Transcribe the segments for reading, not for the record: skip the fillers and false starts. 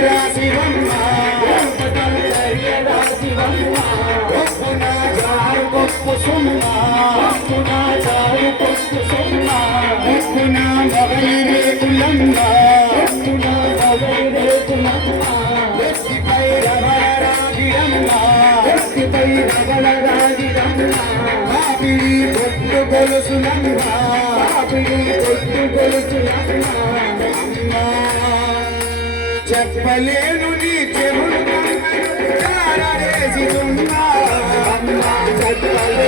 శివమ్మ శివమ్మ కొప్పున జారు కొప్పు సుమ్మ కొప్పున జారు కొప్పు సుమ్మ కొప్పున మొగలి రేకులమ్మ కొప్పున మొగలి రేకులమ్మ ఎత్తిపై రగల రాగిరమ్మ ఎత్తిపై రగల రాగిరమ్మ కాపిడి కొట్టు గొలుసులమ్మ కాపిడి కొట్టు గొలుసులమ్మ చెప్పలేను నీ చెవులు చారవేసి ఉన్నా చెప్పలేను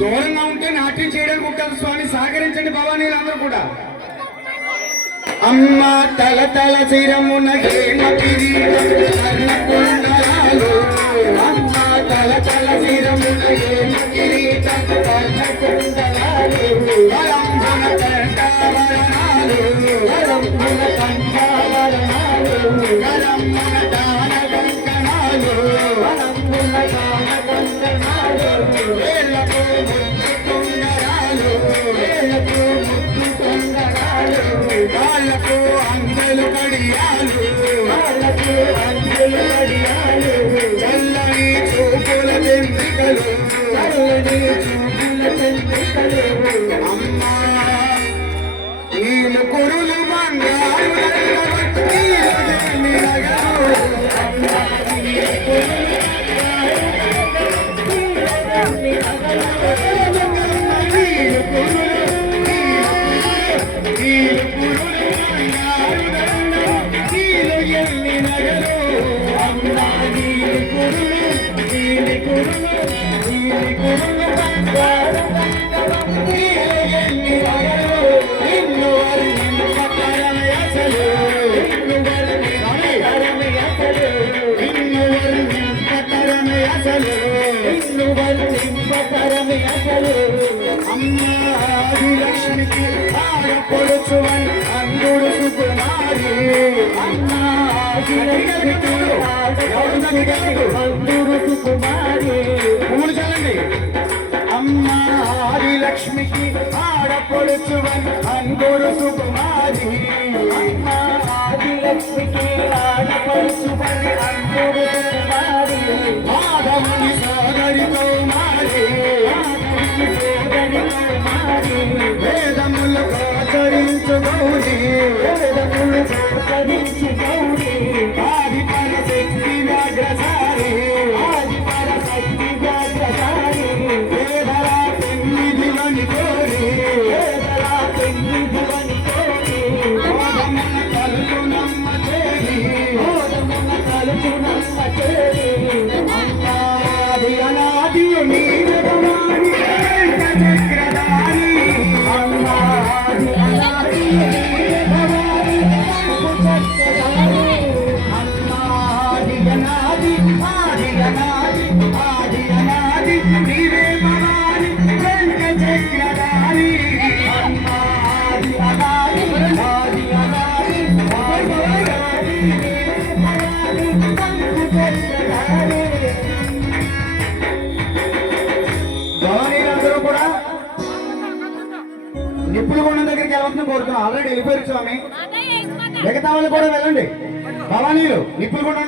దూరంగా ఉంటే నాట్యం చేయడానికి ఉంటారు స్వామి, సహకరించండి భవానీలందరూ కూడా. అమ్మ తల తల శిరమున కర్ణకుండలాలు అమ్మ తల తల శిరమున కర్ణకుండలాలు వరంభున కంఠావరణాలు వరంభున కంఠావరణాలు వరంభున దాన కంకణాలు వరంభున దాన కంకణాలు వేళ్ళకు ముద్దు కుండరాలు వేళ్ళకు ముద్దు కుండరాలు వాళ్ళకు అందలు కడియాలు వాళ్ళకు అందలు కడియాలు చల్లని చూపుల చెందికలు చల్లని చూపుల చెందికలు అమ్మా నీళ్ళు కురులు బంగారు ఆదిలక్ష్మికి ఆడపడుచువని అందుడు సుకుమారి అందుడు సుకుమారి పూలు చల్లండి. అమ్మ ఆదిలక్ష్మికి ఆడపడుచువని అందుడు సుకుమారి అమ్మ ఆదిలక్ష్మికి ఆడపడుచువని అందుడు సుకుమారి మాధవుని సోదరితో మారి వేదములు ఆచరించు గౌరీ వేదములు ఆచరించు గౌరీ ఆది పరశక్తి వ్యాఘ్రసారి ఆది పరశక్తి వ్యాఘ్రసారి వేదరా పెన్నిధివని కోరి వేదరా పెన్నిధివని కోరి ఓదమున కలుచు నమ్మ చేరి ఓదమున కలుచు నమ్మ చేరి అన్నాది అనాది నీరు భవాని చక్రధారి అన్నాది అనాది నీరు భవాని చక్రధారి అన్నాది అనాది ఆది అనాది ఆది అనాది నీరే భవాని వెంక చక్రధారి అన్నాది అనాది ఆది అనాది ఆది అనాది నీరే భవాని వెంక చక్రధారి. భవానీలందరూ కూడా నిప్పులు కొండ దగ్గరికి వెళ్ళవలసిన కోరుతున్నాం. ఆల్రెడీ వెళ్ళిపోయారు స్వామి, మిగతా వాళ్ళు కూడా వెళ్ళండి. భవానీలు నిప్పులు కొండ